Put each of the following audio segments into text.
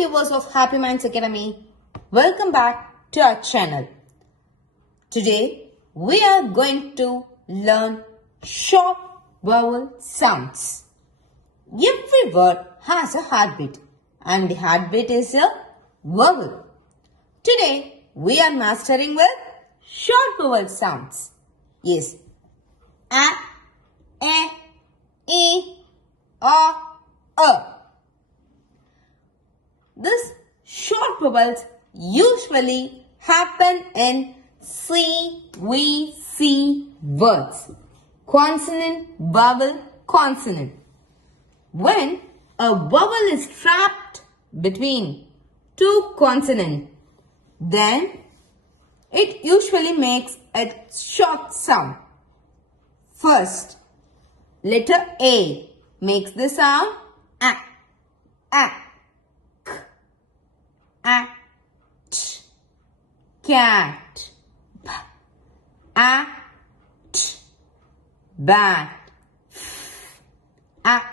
viewers of Happy Minds Academy, welcome back to our channel. Today we are going to learn short vowel sounds. Every word has a heartbeat and the heartbeat is a vowel. Today we are mastering with short vowel sounds. Yes, a, e, a. These short vowels usually happen in CVC words. Consonant, vowel, consonant. When a vowel is trapped between two consonants, then it usually makes a short sound. First, letter A makes the sound a, t, cat, b, t, bat, f,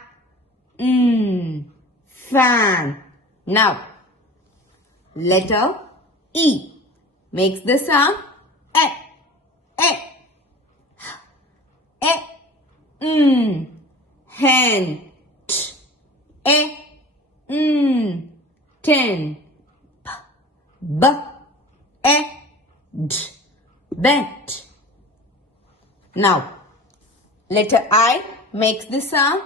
fan. Now, letter E makes the sound hen, t, ten, b, d, bet. Now, letter I makes the sound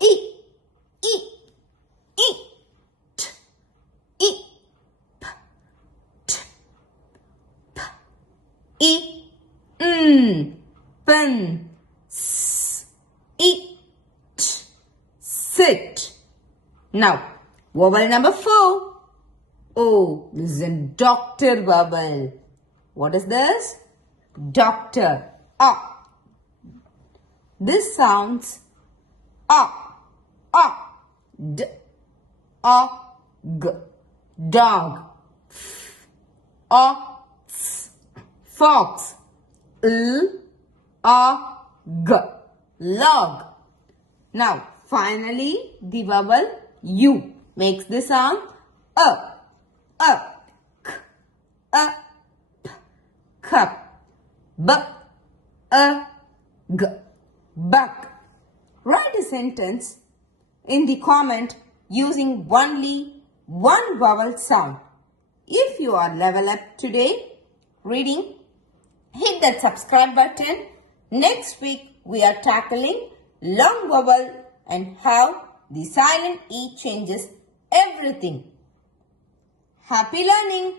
e, t, p, t, p, pen, s, eat, sit. Now, vowel number 4. Oh, this is a doctor vowel. What is this? Doctor. This sounds d, g, dog, ox, fox, g, log. Now, finally, the vowel U makes the sound k, p, cup, b, g, buck. Write a sentence in the comment using only one vowel sound. If you are level up today reading, hit that subscribe button. Next week we are tackling long vowel and how the silent E changes everything. Happy learning!